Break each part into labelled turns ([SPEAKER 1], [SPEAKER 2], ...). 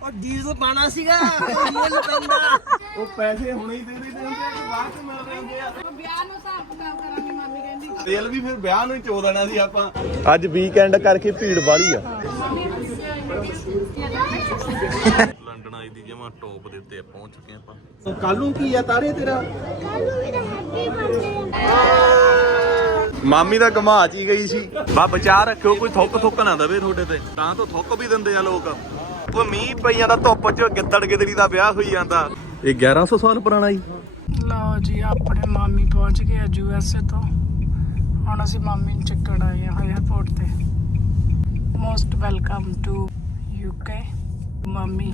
[SPEAKER 1] ਉਹ ਡੀਜ਼ਲ ਪਾਣਾ ਸੀਗਾ ਮੁੱਲ ਪੈਂਦਾ।
[SPEAKER 2] ਉਹ ਪੈਸੇ ਹੁਣੇ ਹੀ ਦੇ ਦੇ ਦਿੰਦੇ ਆ ਕਿ ਬਾਅਦ ਚ ਮਿਲਦੇ ਹੁੰਦੇ ਆ।
[SPEAKER 3] ਵਿਆਹ ਨੂੰ ਹਿਸਾਬ ਕਿਤਾਬ ਕਰਾਂਗੇ ਮਾਮੀ ਕਹਿੰਦੀ।
[SPEAKER 2] ਤੇਲ ਵੀ ਫਿਰ ਵਿਆਹ ਨੂੰ ਹੀ ਚੋ ਦੇਣਾ ਸੀ ਆਪਾਂ।
[SPEAKER 4] ਅੱਜ ਵੀਕਐਂਡ ਕਰਕੇ ਭੀੜ ਵਾਲੀ ਆ। ਲੰਡਨ ਆਈ ਦੀ ਜਮਾ ਟੌਪ ਦੇ ਉੱਤੇ ਪਹੁੰਚ ਚੁੱਕੇ ਆਪਾਂ।
[SPEAKER 2] ਕੱਲ ਨੂੰ ਕੀ ਆ ਤਾਰੇ ਤੇਰਾ?
[SPEAKER 4] ਮਾਮੀ ਦਾ ਘਮਾ ਚ ਹੀ ਗਈ ਸੀ। ਬਾ ਬਚਾ ਰੱਖਿਓ ਕੋਈ ਥੁੱਕ ਨਾ ਦਵੇ ਤੁਹਾਡੇ ਤੇ, ਤਾਂ ਤੋਂ ਥੁੱਕ ਵੀ ਦਿੰਦੇ ਆ ਲੋਕ। ਉਹ ਮੀਂਹ ਪਈਆਂ ਦਾ ਧੁੱਪ ਚ ਗਿੱਦੜ ਗਿੱਦੜੀ ਦਾ ਵਿਆਹ ਹੋਈ ਜਾਂਦਾ। ਇਹ 1100 ਸਾਲ ਪੁਰਾਣਾ ਜੀ।
[SPEAKER 3] ਲਓ ਜੀ ਆਪਣੇ ਮਾਮੀ ਪਹੁੰਚ ਗਏ ਆ USA ਤੋਂ। ਹੁਣ ਅਸੀਂ ਮਾਮੀ ਨੂੰ ਚੱਕਣ ਆਏ ਆ 에어ਪੋਰਟ ਤੇ। ਮੋਸਟ ਵੈਲਕਮ ਟੂ UK ਮਾਮੀ।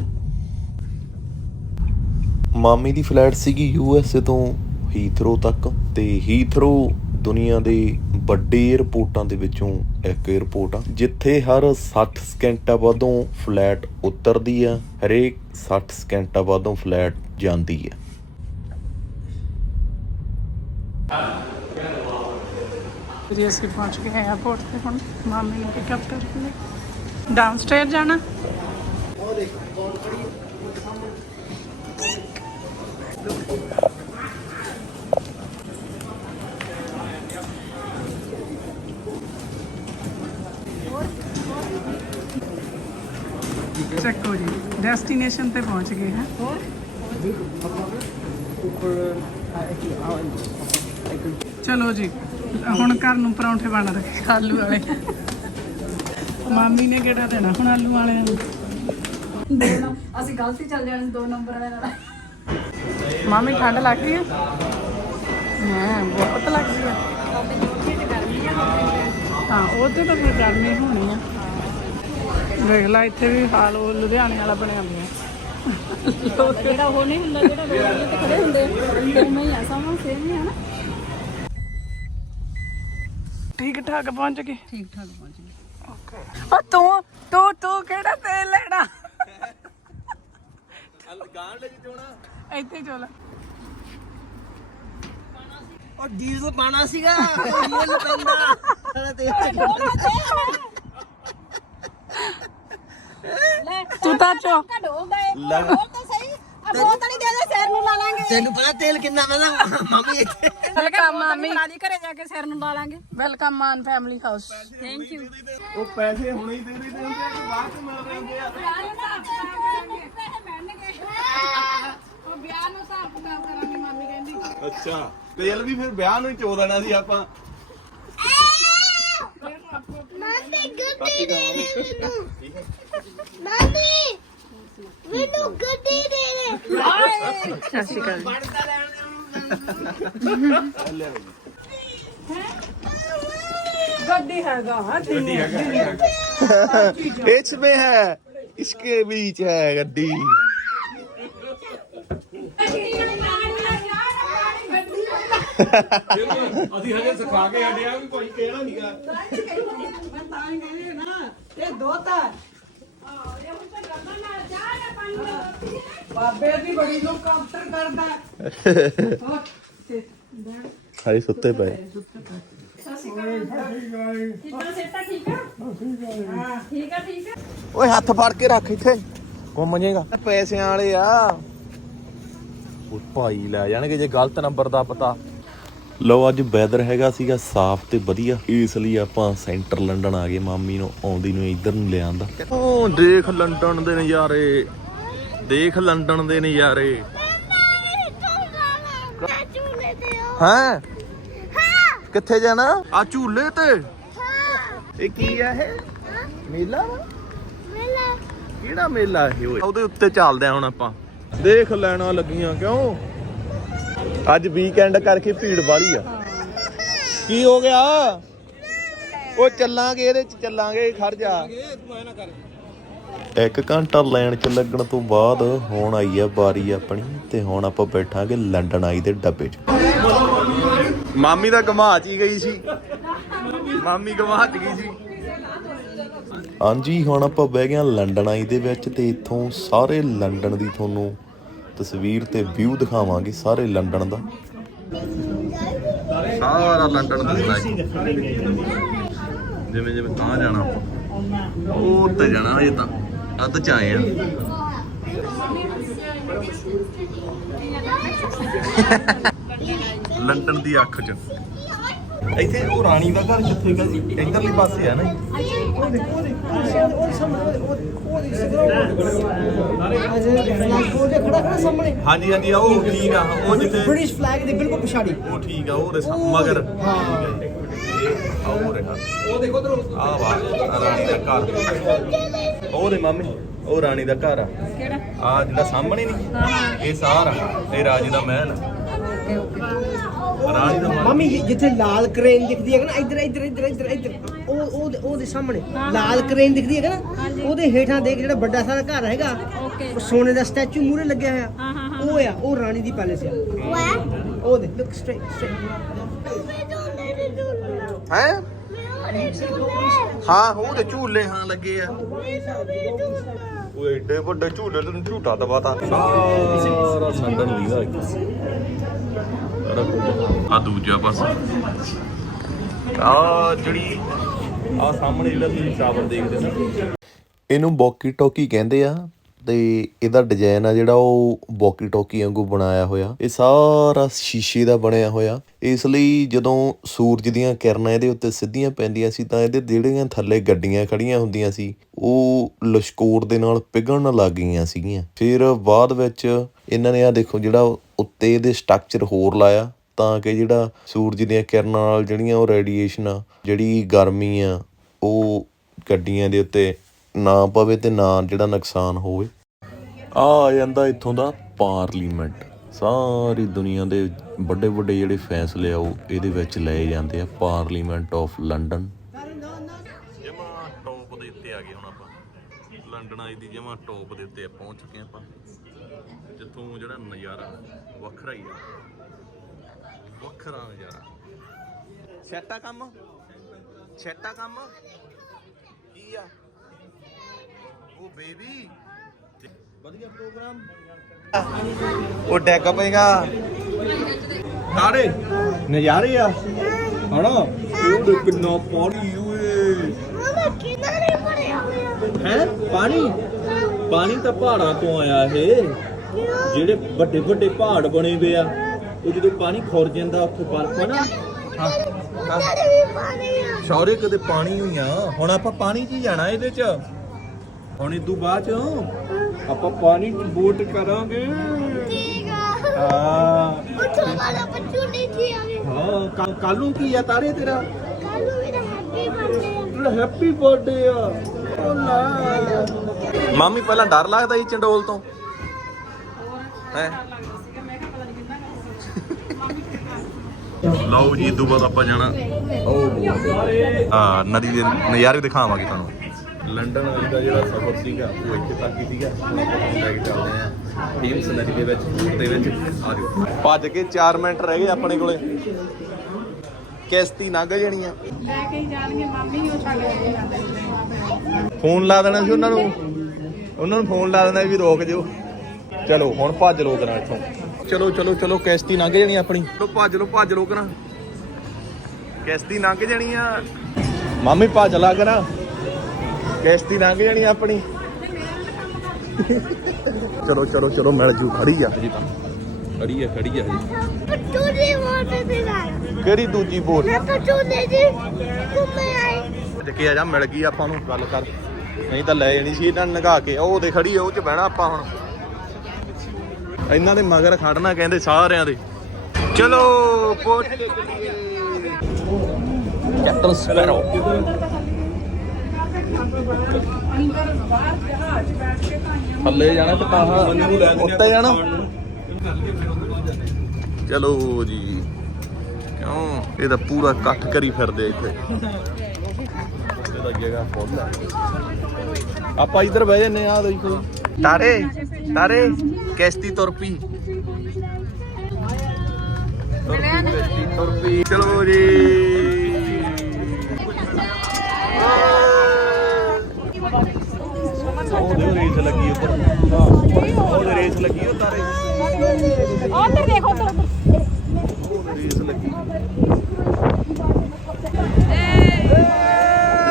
[SPEAKER 4] ਮਾਮੀ ਦੀ ਫਲਾਈਟ ਸੀਗੀ USA ਤੋਂ ਹੀਥਰੋ ਤੱਕ, ਤੇ ਹੀਥਰੋ ਦੁਨੀਆ ਦੇ ਵੱਡੇ ਏਅਰਪੋਰਟਾਂ ਦੇ ਵਿੱਚੋਂ ਇੱਕ ਏਅਰਪੋਰਟ ਆ ਜਿੱਥੇ ਹਰ 60 ਸਕਿੰਟਾਂ ਬਾਅਦੋਂ ਫਲਾਈਟ ਉਤਰਦੀ ਆ, ਹਰੇਕ 60 ਸਕਿੰਟਾਂ ਬਾਅਦੋਂ ਫਲਾਈਟ ਜਾਂਦੀ ਆ।
[SPEAKER 3] ਜੀ ਅਸੀਂ ਪਹੁੰਚ ਗਏ 에어ਪੋਰਟ ਤੇ। ਹੁਣ ਮਾਮੀ ਨੂੰ ਪਿਕਅਪ ਕਰਕੇ ਡਾਊਨਸਟੇਅਰ ਜਾਣਾ। ਚੱਕੋ ਜੀ ਡੈਸਟੀਨੇਸ਼ਨ ਤੇ ਪਹੁੰਚ ਗਏ ਹਾਂ। ਚਲੋ ਜੀ ਹੁਣ ਘਰ ਨੂੰ ਪਰੌਂਠੇ ਬਣ ਰਹੇ ਆਲੂ ਵਾਲੇ। ਮਾਮੀ ਨੇ ਕਿਹੜਾ ਦੇਣਾ ਹੁਣ ਆਲੂ ਵਾਲਿਆਂ ਨੂੰ।
[SPEAKER 5] ਅਸੀਂ ਗਲਤੀ ਚੱਲ ਜਾਣੀ 2 ਨੰਬਰ ਵਾਲੇ ਨਾਲ।
[SPEAKER 3] ਮਾਮੀ ਠੰਡ ਲੱਗ ਰਹੀ ਹੈ? ਹਾਂ ਬਹੁਤ ਲੱਗ ਰਹੀ ਹੈ। ਹਾਂ ਉਹ ਤੇ ਤਾਂ ਫਿਰ ਗਰਮੀ ਹੋਣੀ ਆ। ਦੇਖ ਲਾ ਇੱਥੇ ਵੀ ਹਾਲ ਉਹ ਲੁਧਿਆਣੇ ਵਾਲਾ ਬਣਿਆ ਹੋਇਆ।
[SPEAKER 5] ਜਿਹੜਾ ਉਹ ਨਹੀਂ ਹੁੰਦਾ, ਜਿਹੜਾ ਰੋਡ ਤੇ ਖੜੇ ਹੁੰਦੇ ਉਵੇਂ ਹੀ ਆ, ਸਮਾਂ ਸੇਮ ਹੀ ਆ ਨਾ।
[SPEAKER 3] ਠੀਕ ਠਾਕ ਪਹੁੰਚ ਗਏ।
[SPEAKER 5] ਠੀਕ ਠਾਕ ਪਹੁੰਚ ਗਏ।
[SPEAKER 3] ਓਕੇ। ਉਹ ਤੂੰ ਕਿਹੜਾ ਤੇਲ ਲੈਣਾ?
[SPEAKER 2] ਗਾਂ ਲੈ ਕੇ ਚੋਣਾ
[SPEAKER 3] ਇੱਥੇ ਚੋਲਾ।
[SPEAKER 1] ਉਹ ਡੀਜ਼ਲ ਪਾਣਾ ਸੀਗਾ ਮੁੱਲ ਪੈਂਦਾ।
[SPEAKER 3] ਤੂੰ ਤਾਂ ਚੋ
[SPEAKER 1] ਤੈਨੂੰ ਪਤਾ ਤੇਲ ਕਿੰਨਾ ਮਹਿੰਗਾ ਮਾਮੀ ਇੱਥੇ।
[SPEAKER 3] ਵੈਲਕਮ ਮਾਮੀ।
[SPEAKER 5] ਘਰੇ ਜਾ ਕੇ ਸਿਰ ਨੂੰ ਲਾ ਲਾਂਗੇ।
[SPEAKER 3] Welcome Mann family house.
[SPEAKER 5] Thank you.
[SPEAKER 2] ਉਹ ਪੈਸੇ ਹੁਣੇ ਹੀ ਦੇ ਦੇ ਦਿੰਦੇ ਆ ਕਿ ਬਾਅਦ ਚ ਮਿਲਦੇ ਹੁੰਦੇ ਆ।
[SPEAKER 3] ਉਹ ਵਿਆਹ ਨੂੰ ਹਿਸਾਬ ਕਿਤਾਬ ਕਰਾਂਗੇ ਮਾਮੀ ਕਹਿੰਦੀ।
[SPEAKER 2] ਅੱਛਾ ਤੇਲ ਵੀ ਫਿਰ ਵਿਆਹ ਨੂੰ ਹੀ ਚੋ ਦੇਣਾ ਸੀ ਆਪਾਂ।
[SPEAKER 6] ਮੈਨੂੰ ਗੱਡੀ ਦੇ ਦੇ।
[SPEAKER 3] ਸਤਿ ਸ਼੍ਰੀ ਅਕਾਲ। ਗੱਡੀ ਹੈਗਾ।
[SPEAKER 4] इसमें है, इसके बीच है गड्डी।
[SPEAKER 2] ਅਸੀਂ ਹਜੇ ਸਿਖਾ ਕੇ ਹਟਿਆ ਵੀ ਕੋਈ ਕਿਹੜਾ ਨਹੀਂਗਾ।
[SPEAKER 3] ਬਾਬੇ ਦੀ ਬੜੀ ਲੋਕ ਕਾਊਂਟਰ ਕਰਦਾ।
[SPEAKER 4] ਹਾਏ ਸੁੱਤੇ ਪਏ। ਓਏ ਹੱਥ ਫੜ ਕੇ ਰੱਖ ਇੱਥੇ, ਘੁੰਮ ਜਾਏਗਾ। ਪੈਸਿਆਂ ਵਾਲੇ ਆ ਉਹ ਭਾਈ ਲੈ ਜਾਣਗੇ ਜੇ ਗਲਤ ਨੰਬਰ ਦਾ ਪਤਾ। ਲਓ ਅੱਜ ਵੈਦਰ ਹੈਗਾ ਸੀਗਾ ਸਾਫ਼ ਤੇ ਵਧੀਆ, ਇਸ ਲਈ ਆਪਾਂ ਸੈਂਟਰ ਲੰਡਨ ਆ ਗਏ। ਮਾਮੀ ਨੂੰ ਆਉਂਦੀ ਨੂੰ ਇੱਧਰ ਨੂੰ ਲਿਆਂਦਾ। ਉਹ ਦੇਖ ਲੰਡਨ ਦੇ ਨਜ਼ਾਰੇ, ਦੇਖ ਲੰਡਨ ਦੇ ਨਜ਼ਾਰੇ। ਹਾਂ ਕਿੱਥੇ ਜਾਣਾ? ਆ ਝੂਲੇ ਤੇ। ਇਹ ਕੀ ਆ? ਇਹ ਮੇਲਾ ਵਾ? ਕਿਹੜਾ ਮੇਲਾ ਇਹ? ਓਏ ਉਹਦੇ ਉੱਤੇ ਚੱਲਦੇ ਆ ਹੁਣ ਆਪਾਂ। ਦੇਖ ਲੈਣਾ ਲੱਗੀਆਂ ਕਿਉਂ? ਅੱਜ ਵੀਕਐਂਡ ਕਰਕੇ ਭੀੜ ਵਾਲੀ ਆ। ਕੀ ਹੋ ਗਿਆ? ਉਹ ਚੱਲਾਂਗੇ, ਇਹਦੇ ਚ ਚੱਲਾਂਗੇ। ਖੜ ਜਾ। 1 ਘੰਟਾ ਲਾਈਨ ਚ ਲੱਗਣ ਤੋਂ ਬਾਅਦ ਹੁਣ ਆਈ ਆ ਵਾਰੀ ਆਪਣੀ, ਤੇ ਹੁਣ ਆਪਾਂ ਬੈਠਾਂਗੇ ਲੰਡਨ ਆਈ ਦੇ ਡੱਬੇ ਚ। ਮਾਮੀ ਦਾ ਘਮਾ ਚ ਹੀ ਗਈ ਸੀ। ਮਾਮੀ ਘਮਾ ਚ ਗਈ ਸੀ। ਹਾਂਜੀ ਹੁਣ ਆਪਾਂ ਬਹਿ ਗਏ ਲੰਡਨ ਆਈ ਦੇ ਵਿੱਚ, ਤੇ ਇੱਥੋਂ ਸਾਰੇ ਲੰਡਨ ਦੀ ਤੁਹਾਨੂੰ ਤਸਵੀਰ ਤੇ ਵਿਊ ਦਿਖਾਵਾਂਗੇ, ਸਾਰੇ ਲੰਡਨ ਦਾ। ਸਾਰਾ ਲੰਡਨ ਦਿਖਦਾ ਜਿਵੇਂ ਜਿਵੇਂ ਤਾਂ ਜਾਣਾ ਆਪਾਂ ਉਹ ਉੱਤੇ ਜਾਣਾ। ਅਜੇ ਤਾਂ ਅੱਧ ਚ ਆਏ ਆ। ਲੰਡਨ ਦੀ ਅੱਖ 'ਚ ਇੱਥੇ ਉਹ ਰਾਣੀ ਦਾ ਘਰ ਕਿੱਥੇ ਗਾ ਜੀ? ਇੱਧਰਲੀ ਪਾਸੇ ਆ ਨਾ ਜੀ। ਹਾਂਜੀ ਹਾਂਜੀ ਉਹ ਠੀਕ ਆ ਉਹ ਜਿੱਥੇ
[SPEAKER 1] ਬ੍ਰਿਟਿਸ਼ ਫਲੈਗ ਦੇ ਬਿਲਕੁਲ ਪਿਛਾੜੀ
[SPEAKER 4] ਉਹ ਠੀਕ ਆ ਉਹ ਮਗਰ ਇਹ ਉਹ ਰਿਹਾ ਉਹ ਦੇਖੋ ਉਧਰ ਆ ਵਾਹ ਰਾਣੀ ਦਾ ਘਰ ਉਹਦੇ ਮਾਮੀ ਉਹ ਰਾਣੀ ਦਾ ਘਰ ਆ
[SPEAKER 5] ਕਿਹੜਾ
[SPEAKER 4] ਆ ਜਿਹੜਾ ਸਾਹਮਣੇ ਨਹੀਂ ਇਹ ਸਾਰਾ ਇਹ ਰਾਜੇ ਦਾ ਮਹਿਲ ਰਾਣੀ ਦਾ ਮਹਿਲ
[SPEAKER 1] ਮੰਮੀ ਜਿੱਥੇ ਲਾਲ ਕਰੇਨ ਦਿਖਦੀ ਹੈ ਨਾ ਇੱਧਰ ਇੱਧਰ ਇੱਧਰ ਇੱਧਰ ਇੱਧਰ ਉਹਦੇ ਸਾਹਮਣੇ ਲਾਲ ਕਰੇਨ ਦਿਖਦੀ ਹੈ ਨਾ ਉਹਦੇ ਹੇਠਾਂ ਦੇਖ ਜਿਹੜਾ ਵੱਡਾ ਸਾਰਾ ਘਰ ਹੈਗਾ ਉਹ ਸੋਨੇ ਦਾ ਸਟੈਚੂ ਮੂਹਰੇ ਲੱਗਿਆ ਹੋਇਆ ਉਹ ਆ ਉਹ ਰਾਣੀ ਦੀ ਪੈਲੇਸ ਆ ਉਹ ਦੇ ਲੁੱਕ ਸਟ੍ਰੇਟ
[SPEAKER 4] ਹੈ ਹਾਂ ਉਹਦੇ ਝੂਲੇ ਹਾਂ ਲੱਗੇ ਆ ਉਹ ਏਡੇ ਵੱਡੇ ਝੂਲੇ ਤੈਨੂੰ ਝੂਟਾ ਦਵਾਤਾ ਸਾਰਾ ਸੰਡਨ ਲੀਦਾ ਆ ਦੂਜਾ ਪਾਸਾ ਆ ਜਿਹੜੀ ਆ ਸਾਹਮਣੇ ਜਿਹੜਾ ਤੁਸੀਂ ਟਾਵਰ ਦੇਖਦੇ ਨਾ ਇਹਨੂੰ ਬੌਕੀ ਟੋਕੀ ਕਹਿੰਦੇ ਆ ਤੇ ਇਹਦਾ ਡਿਜ਼ਾਈਨ ਆ ਜਿਹੜਾ ਉਹ ਬੌਕੀ ਟੋਕੀ ਵਾਂਗੂ ਬਣਾਇਆ ਹੋਇਆ ਇਹ ਸਾਰਾ ਸ਼ੀਸ਼ੇ ਦਾ ਬਣਿਆ ਹੋਇਆ ਇਸ ਲਈ ਜਦੋਂ ਸੂਰਜ ਦੀਆਂ ਕਿਰਨਾਂ ਇਹਦੇ ਉੱਤੇ ਸਿੱਧੀਆਂ ਪੈਂਦੀਆਂ ਸੀ ਤਾਂ ਇਹਦੇ ਜਿਹੜੀਆਂ ਥੱਲੇ ਗੱਡੀਆਂ ਖੜੀਆਂ ਹੁੰਦੀਆਂ ਸੀ ਉਹ ਲਸ਼ਕੋਰ ਦੇ ਨਾਲ ਪਿਘਲਣ ਲੱਗ ਗਈਆਂ ਸੀਗੀਆਂ ਫਿਰ ਬਾਅਦ ਵਿੱਚ ਇਹਨਾਂ ਨੇ ਆ ਦੇਖੋ ਜਿਹੜਾ ਉੱਤੇ ਇਹਦੇ ਸਟਰਕਚਰ ਹੋਰ ਲਾਇਆ ਤਾਂ ਕਿ ਜਿਹੜਾ ਸੂਰਜ ਦੀਆਂ ਕਿਰਨਾਂ ਨਾਲ ਜਿਹੜੀਆਂ ਉਹ ਰੇਡੀਏਸ਼ਨ ਆ ਜਿਹੜੀ ਗਰਮੀ ਆ ਉਹ ਗੱਡੀਆਂ ਦੇ ਉੱਤੇ ਨਾ ਪਵੇ ਤੇ ਨਾ ਜਿਹੜਾ ਨੁਕਸਾਨ ਹੋਵੇ ਆ ਜਾਂਦਾ ਇੱਥੋਂ ਦਾ ਪਾਰਲੀਮੈਂਟ ਸਾਰੀ ਦੁਨੀਆ ਦੇ ਵੱਡੇ ਵੱਡੇ ਜਿਹੜੇ ਫੈਸਲੇ ਆ ਉਹ ਇਹਦੇ ਵਿੱਚ ਲਏ ਜਾਂਦੇ ਆ ਪਾਰਲੀਮੈਂਟ ਆਫ ਲੰਡਨ ਜਮਾ ਟੌਪ ਦੇ ਉੱਤੇ ਆ ਗਏ ਹੁਣ ਆਪਾਂ ਲੰਡਨ ਆਈ ਦੀ ਜਮਾ ਟੌਪ ਦੇ ਉੱਤੇ ਪਹੁੰਚ ਚੁੱਕੇ ਆਪਾਂ ਜਿੱਥੋਂ ਜਿਹੜਾ ਨਜ਼ਾਰਾ ਵੱਖਰਾ ਹੀ ਆ ਵੱਖਰਾ ਨਜ਼ਾਰਾ ਛੱਟਾ ਕੰਮ ਕੀ ਆ ਉਹ ਬੇਬੀ ਵਧੀਆ ਪ੍ਰੋਗਰਾਮ ਉਹ ਡੈਕ ਪਏਗਾ ਤਾਰੇ ਨਜ਼ਾਰੇ ਆ ਹਣਾ ਉਹ ਕਿੰਨਾ ਪਾਣੀ ਓਏ ਹੈ ਪਾਣੀ ਤਾਂ ਪਹਾੜਾਂ ਤੋਂ ਆਇਆ ਇਹ ਜਿਹੜੇ ਵੱਡੇ ਵੱਡੇ ਪਹਾੜ ਬਣੇ ਵੇ ਆ ਉਹ ਜਦੋਂ ਪਾਣੀ ਖੁਰ ਜਾਂਦਾ ਉੱਥੇ ਬਰਫ਼ ਨਾ ਸ਼ੌਰੇ ਕਦੇ ਪਾਣੀ ਹੋਈ ਆ ਹੁਣ ਆਪਾਂ ਪਾਣੀ 'ਚ ਹੀ ਜਾਣਾ ਇਹਦੇ 'ਚ ਹੁਣ ਇਦੋਂ ਬਾਅਦ 'ਚ ਆਪਾਂ ਪਾਣੀ 'ਚ ਬੋਟ ਕਰਾਂਗੇ ਠੀਕ ਆ ਹਾਂ ਉੱਥੋਂ ਵਾਲਾ ਬੱਚੂ ਨਹੀਂ ਥੀ ਆਵੇ ਹਾਂ ਕੱਲ ਨੂੰ ਕੀ ਆ ਤਾਰੇ ਤੇਰਾ ਕੱਲ ਨੂੰ ਮੇਰਾ ਹੈਪੀ ਬਰਥਡੇ ਆ ਓ ਨਾ ਮਾਮੀ ਪਹਿਲਾਂ ਡਰ ਲੱਗਦਾ ਸੀ ਚੰਡੋਲ ਤੋਂ ਹੈ ਲਓ ਜੀ ਇਦੋਂ ਬਾਅਦ ਆਪਾਂ ਜਾਣਾ ਨਦੀ ਦੇ ਨਜ਼ਾਰੇ ਦਿਖਾਵਾਂਗੇ ਤੁਹਾਨੂੰ ਲੰਡਨ ਦਾ ਜਿਹੜਾ ਸਫ਼ਰ ਸੀਗਾ ਉਹ ਇੱਥੇ ਤੱਕ ਹੀ ਸੀਗਾ ਹੁਣ ਆਪਾਂ ਲੈ ਕੇ ਚੱਲਦੇ ਆ ਥੇਮਸ ਨਦੀ ਦੇ ਵਿੱਚ ਦੇ ਵਿੱਚ ਆ ਜਾਓ ਭੱਜ ਕੇ 4 ਮਿੰਟ ਰਹਿ ਗਏ ਆਪਣੇ ਕੋਲੇ ਕਿਸ਼ਤੀ ਲੰਘ ਜਾਣੀ ਆ
[SPEAKER 5] ਲੈ ਕੇ ਜਾਣਗੇ ਮਾਮੀ ਉਹ ਛੱਡ ਕੇ ਜਾਂਦੇ
[SPEAKER 4] ਫੋਨ ਲਾ ਦੇਣਾ ਸੀ ਉਹਨਾਂ ਨੂੰ ਫੋਨ ਲਾ ਦੇਣਾ ਵੀ ਰੋਕ ਜਿਓ ਚਲੋ ਹੁਣ ਭੱਜ ਲੋ ਕਰਾਂ ਇੱਥੋਂ ਚਲੋ ਕਿਸ਼ਤੀ ਲੰਘ ਜਾਣੀ ਆਪਣੀ ਭੱਜ ਲੋ ਕਰਾਂ ਕਿਸ਼ਤੀ ਲੰਘ ਜਾਣੀ ਆ ਮਾਮੀ ਭੱਜ ਲਾ ਕਰਾਂ ਕਿਸ਼ਤੀ ਲੰਘ ਜਾਣੀ ਆਪਣੀ ਚਲੋ ਮਿਲ ਜੂ ਖੜੀ ਆ ਹਜੇ ਤਾਂ ਖੜੀ ਆ ਹਜੇ
[SPEAKER 6] ਦੂਜੀ ਬੋਟ ਤੇ ਜਾਣਾ
[SPEAKER 4] ਕਿਹੜੀ ਦੂਜੀ ਬੋਟ
[SPEAKER 6] ਮੈਂ ਪਚੂਨੇ ਜੀ ਘੁੰਮੇ ਆਈ
[SPEAKER 4] ਤੇ ਕੀ ਆ ਜਾ ਮਿਲ ਗਈ ਆਪਾਂ ਨੂੰ ਗੱਲ ਕਰ ਨਹੀਂ ਤਾਂ ਲੈ ਜਾਣੀ ਸੀ ਇਹਨਾਂ ਨੇ ਨਗਾ ਕੇ ਉਹ ਦੇ ਖੜੀ ਆ ਉਹ 'ਚ ਬਹਿਣਾ ਆਪਾਂ ਹੁਣ ਇਹਨਾਂ ਦੇ ਮਗਰ ਖੜਨਾ ਕਹਿੰਦੇ ਸਾਰਿਆਂ ਦੇ ਚਲੋ ਬੋਟ ਤੇ ਚੱਲੀਏ ਕੈਪਟਨ ਸਪੈਰੋ ਥੱਲੇ ਜਾਣਾ ਤੇ ਪਾਹਾ ਉੱਤੇ ਜਾਣਾ ਚਲੋ ਜੀ ਕਿਉਂ ਇਹ ਤਾਂ ਪੂਰਾ ਇਕੱਠ ਕਰੀ ਫਿਰਦੇ ਇੱਥੇ ਇਹਦਾ ਜਗ੍ਹਾ ਫੁੱਲ ਆ ਆਪਾਂ ਇੱਧਰ ਬਹਿ ਜੰਨੇ ਆ ਦੇਖੋ ਤਾਰੇ ਕਿਸ਼ਤੀ ਤੁਰ ਪਈ ਚਲੋ ਜੀ ਉਹਦੇ ਰੇਸ ਲੱਗੀ ਉੱਪਰ ਉਹਦੇ ਰੇਸ ਲੱਗੀ ਉਹ ਤਾਰੇ
[SPEAKER 5] ਉੱਧਰ ਦੇਖੋ ਉੱਧਰ
[SPEAKER 4] ਰੇਸ ਲੱਗੀ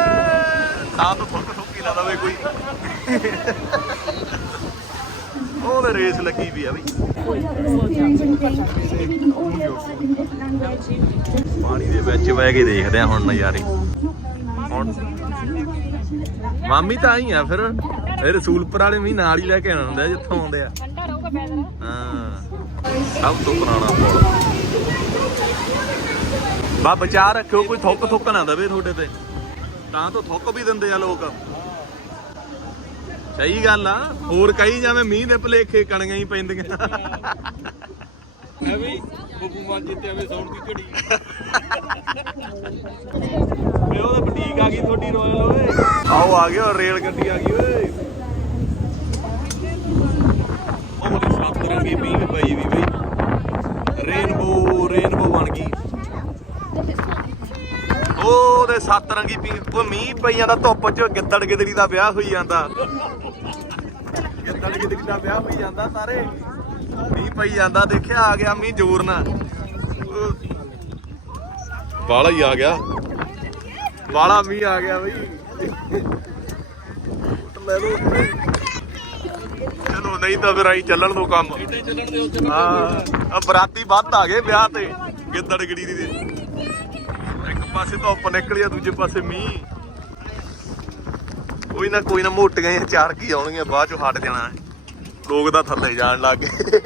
[SPEAKER 4] ਤਾਂ ਤੋਂ ਠੋਕੀ ਨਾ ਦਵੇ ਕੋਈ ਦੋਨੋਂ ਦੇ ਰੇਸ ਲੱਗੀ ਵੀ ਆ ਬਈ। ਪਾਣੀ ਦੇ ਵਿੱਚ ਬਹਿ ਕੇ ਦੇਖਦੇ ਆ ਹੁਣ ਨਜ਼ਾਰੇ। ਹੁਣ ਮਾਮੀ ਤਾਂ ਆਈ ਆ ਫਿਰ ਇਹ ਰਸੂਲਪੁਰ ਵਾਲੇ ਵੀ ਨਾਲ ਹੀ ਲੈ ਕੇ ਆਉਣਾ ਹੁੰਦਾ ਜਿੱਥੋਂ ਆਉਂਦੇ ਆ। ਹਾਂ ਸਭ ਤੋਂ ਪੁਰਾਣਾ ਪੁਲ। ਬਾ ਬਚਾ ਰੱਖਿਓ ਕੋਈ ਥੁੱਕ ਨਾ ਦਵੇ ਤੁਹਾਡੇ ਤੇ, ਤਾਂ ਤੋਂ ਥੁੱਕ ਵੀ ਦਿੰਦੇ ਆ ਲੋਕ। ਸਹੀ ਗੱਲ ਆ, ਹੋਰ ਕਈ ਜਾਵੇਂ ਮੀਂਹ ਦੇ ਭਲੇਖੇ ਕਣੀਆਂ ਹੀ ਪੈਂਦੀਆਂ।
[SPEAKER 2] ਐਵੇਂ ਬੱਬੂ ਮਾਨ ਜਿੱਤੇ ਐਵੇਂ ਸੌਣ ਦੀ ਘੜੀ।
[SPEAKER 4] ਵੇ ਉਹਦਾ ਬੁਟੀਕ ਆ ਗਈ ਤੁਹਾਡੀ ਰੋਇਲ ਓਏ। ਆਓ ਆ ਗਿਆ ਰੇਲ ਗੱਡੀ ਆ ਗਈ ਓਏ। ਉਹ ਬੜੀ ਸੱਤ ਰੰਗੀ ਮੀਂਹ ਪਈ ਵੀ ਬਈ, ਰੇਨਬੋ ਬਣ ਗਈ। ਉਹਦੇ ਸੱਤ ਰੰਗੀ ਉਹ ਮੀਂਹ ਪਈ ਜਾਂਦਾ ਧੁੱਪ ਚ, ਗਿੱਦੜ ਗਿੱਦੜੀ ਦਾ ਵਿਆਹ ਹੋਈ ਜਾਂਦਾ। ਗਿੱਦੜ ਗਿੱਦੜੀ ਦਾ ਵਿਆਹ ਹੋਈ ਜਾਂਦਾ ਸਾਰੇ। ਮੀਂਹ ਪਈ ਜਾਂਦਾ, ਦੇਖਿਆ ਆ ਗਿਆ ਮੀਂਹ ਜ਼ੋਰ ਨਾਲ। ਬਾਲਾ ਹੀ ਆ ਗਿਆ, ਬਾਲਾ ਮੀਂਹ ਆ ਗਿਆ ਬਈ। ਚਲੋ ਨਹੀਂ ਤਾਂ ਫਿਰ ਆਈ ਚੱਲਣ ਦੋ ਕੰਮ। ਹਾਂ ਬਰਾਤੀ ਵੱਧ ਆ ਗਏ ਵਿਆਹ ਤੇ ਗਿੱਦੜ ਗਿੱਦੜੀ ਦੇ। ਇੱਕ ਪਾਸੇ ਧੁੱਪ ਨਿਕਲੀ ਆ, ਦੂਜੇ ਪਾਸੇ ਮੀਂਹ। ਕੋਈ ਨਾ ਮੋਟੀਆਂ ਜਿਹੀਆਂ ਚਾਰ ਕੀ ਆਉਣਗੀਆਂ, ਬਾਅਦ ਚੋਂ ਹਟ ਜਾਣਾ। ਲੋਕ ਤਾਂ ਥੱਲੇ ਜਾਣ ਲੱਗ ਗਏ।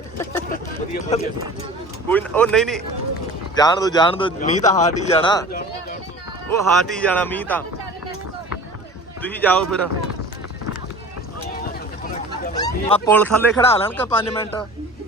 [SPEAKER 4] ਕੋਈ ਨਾ, ਉਹ ਨਹੀਂ ਜਾਣ ਦੋ ਮੀਂਹ ਤਾਂ ਹਟ ਹੀ ਜਾਣਾ। ਉਹ ਹਟ ਹੀ ਜਾਣਾ ਮੀਂਹ ਤਾਂ। ਤੁਸੀਂ ਜਾਓ ਫਿਰ। ਆ ਪੁਲ ਥੱਲੇ ਖੜਾ ਲੈਣ ਕਾ 5 ਮਿੰਟ।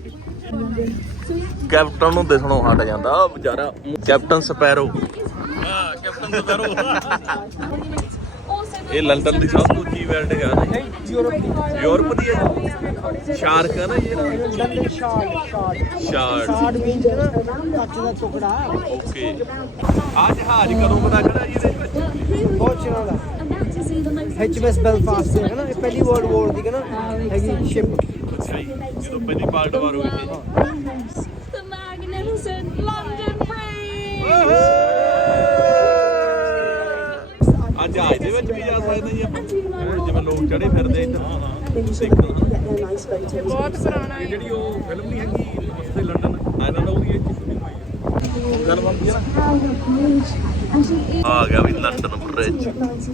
[SPEAKER 4] ਕੈਪਟਨ ਨੂੰ ਦਿਸਣੋਂ ਹਟ ਜਾਂਦਾ ਵਿਚਾਰਾ, ਕੈਪਟਨ ਸਪੈਰੋ। ਹਾਂ ਕੈਪਟਨ ਸਪੈਰੋ। ਇਹ ਲੰਡਨ ਦੀ ਸਭ ਤੋਂ ਉੱਚੀ ਬਿਲਡਿੰਗ ਆ ਨਾ, ਯੂਰਪ ਦੀ ਹੈ। ਸ਼ਾਰਕ ਹੈ ਨਾ ਇਹ
[SPEAKER 1] ਲੰਡਨ ਸ਼ਾਰਡ ਮੀਨਸ ਨਾ ਕੱਚ ਦਾ ਟੁਕੜਾ।
[SPEAKER 4] ਓਕੇ ਆ ਜਹਾਜ਼ ਕਦੋਂ ਪਤਾ ਖੜਾ ਜੀ ਇਹਦੇ ਵਿੱਚ?
[SPEAKER 1] ਬਹੁਤ ਚਿਰਾਂ ਦਾ HMS ਬੈਲਫਾਸਟ ਹੈ ਨਾ, ਇਹ ਪਹਿਲੀ ਵਰਲਡ ਵਾਰ ਦੀ ਨਾ ਹੈਗੀ ਸ਼ਿਪ।
[SPEAKER 4] ਅੱਛਾ ਜੀ, ਜਦੋਂ ਪਹਿਲੀ ਵਰਲਡ ਵਾਰ ਹੋਈ ਸੀ।
[SPEAKER 6] The magnificent London Bridge.
[SPEAKER 4] ਆ ਜਹਾਜ਼ ਦੇ ਵਿੱਚ ਵੀ ਜਾ ਸਕਦੇ ਜੀ ਆਪਾਂ, ਜਿਵੇਂ ਲੋਕ ਚੜੇ ਫਿਰਦੇ ਇੱਧਰ ਦੇਖਣ।
[SPEAKER 3] ਬਹੁਤ ਪੁਰਾਣਾ ਹੈ।
[SPEAKER 4] ਜਿਹੜੀ ਉਹ ਫਿਲਮ ਨਹੀਂ ਹੈਗੀ ਨਮਸਤੇ ਲੰਡਨ, ਇਹਨਾਂ ਦਾ ਉਹਦੀ ਇੱਥੇ ਸ਼ੂਟਿੰਗ ਹੋਈ ਗੱਲ ਬਣਦੀ ਆ ਨਾ। ਆ ਗਿਆ ਵੀ ਲੰਡਨ ਬ੍ਰਿਜ।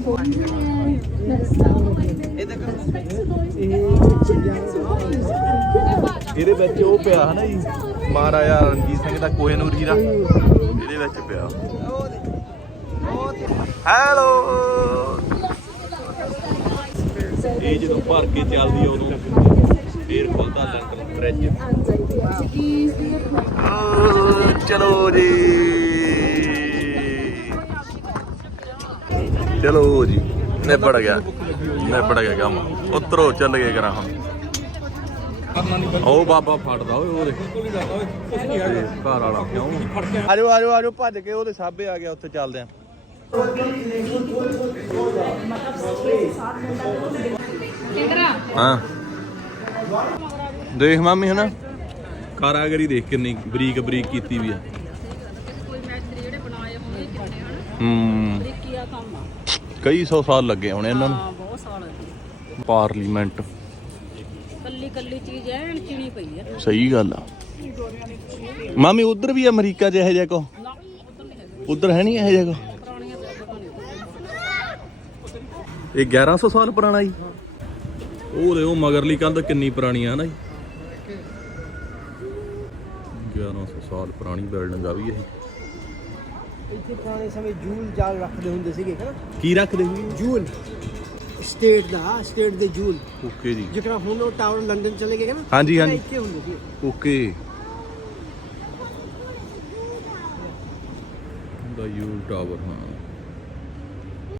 [SPEAKER 4] ਇਹਦੇ ਵਿੱਚ ਉਹ ਪਿਆ ਹੈ ਨਾ ਜੀ, ਮਹਾਰਾਜਾ ਰਣਜੀਤ ਸਿੰਘ ਦਾ ਕੋਹਿਨੂਰ ਹੀਰਾ ਇਹਦੇ ਵਿੱਚ ਪਿਆ। ਹੈਲੋ। ਇਹ ਜਦੋਂ ਭਰ ਕੇ ਚੱਲਦੀ ਆ ਉਦੋਂ ਫੇਰ ਖੁੱਲਦਾ ਲੰਡਨ ਬ੍ਰਿਜ। ਚਲੋ ਜੀ ਨਿਬੜ ਗਿਆ ਕੰਮ। ਉਤਰੋ ਚੱਲ ਗਏ ਕਰਾਂ ਹੁਣ। ਉਹ ਬਾਬਾ ਫੜਦਾ ਓਏ ਉਹਦੇ ਘਰ ਵਾਲਾ ਕਿਉਂ। ਆਜੋ ਭੱਜ ਕੇ ਉਹਦੇ ਸਾਹਬੇ ਆ ਗਿਆ, ਉੱਥੇ ਚੱਲਦੇ ਆ। ਹਾਂ ਦੇਖ ਮਾਮੀ ਹੈ ਨਾ, ਕਾਰਾਗਰੀ ਦੇਖ ਕਿੰਨੀ ਬਰੀਕ ਕੀਤੀ ਵੀ ਆ। ਕਈ 100 ਸਾਲ ਲੱਗੇ ਹੋਣੇ ਇਹਨਾਂ ਨੂੰ।
[SPEAKER 5] ਬਹੁਤ ਸਾਲ ਲੱਗੇ।
[SPEAKER 4] ਪਾਰਲੀਮੈਂਟ
[SPEAKER 5] ਕੱਲੀ ਚੀਜ਼ ਐਨ ਚਿਣੀ ਪਈ ਆ।
[SPEAKER 4] ਸਹੀ ਗੱਲ ਆ ਮਾਮੀ। ਉਧਰ ਵੀ ਅਮਰੀਕਾ ਚ ਇਹੋ ਜਿਹਾ ਕੋ, ਉਧਰ ਹੈ ਨਹੀਂ ਇਹੋ ਜਿਹਾ ਕੋ। ਇਹ 1100 ਸਾਲ ਪੁਰਾਣਾ ਜੀ। ਉਹ ਮਗਰਲੀ ਕੰਧ ਕਿੰਨੀ ਪੁਰਾਣੀ ਆ ਨਾ ਜੀ। 1100 ਸਾਲ ਪੁਰਾਣੀ ਬਿਲਡਿੰਗ ਆ ਵੀ ਇਹ।
[SPEAKER 1] ਇੱਥੇ ਪੁਰਾਣੇ ਸਮੇਂ ਜੂਲ ਜਾਲ ਰੱਖਦੇ ਹੁੰਦੇ ਸੀਗੇ ਨਾ।
[SPEAKER 4] ਕੀ ਰੱਖਦੇ ਸੀ?
[SPEAKER 1] ਜੂਲ ਸਟੇਟ ਦੇ ਜੂਲ।
[SPEAKER 4] ਓਕੇ ਜੀ।
[SPEAKER 1] ਜਿਹੜਾ ਹੁਣ ਉਹ ਟਾਵਰ ਲੰਡਨ ਚਲੇ ਗਏ ਨਾ।
[SPEAKER 4] ਹਾਂਜੀ
[SPEAKER 1] ਇੱਥੇ ਹੁੰਦੇ ਸੀ।
[SPEAKER 4] ਓਕੇ ਦਾ ਯੂਲ ਟਾਵਰ। ਹਾਂ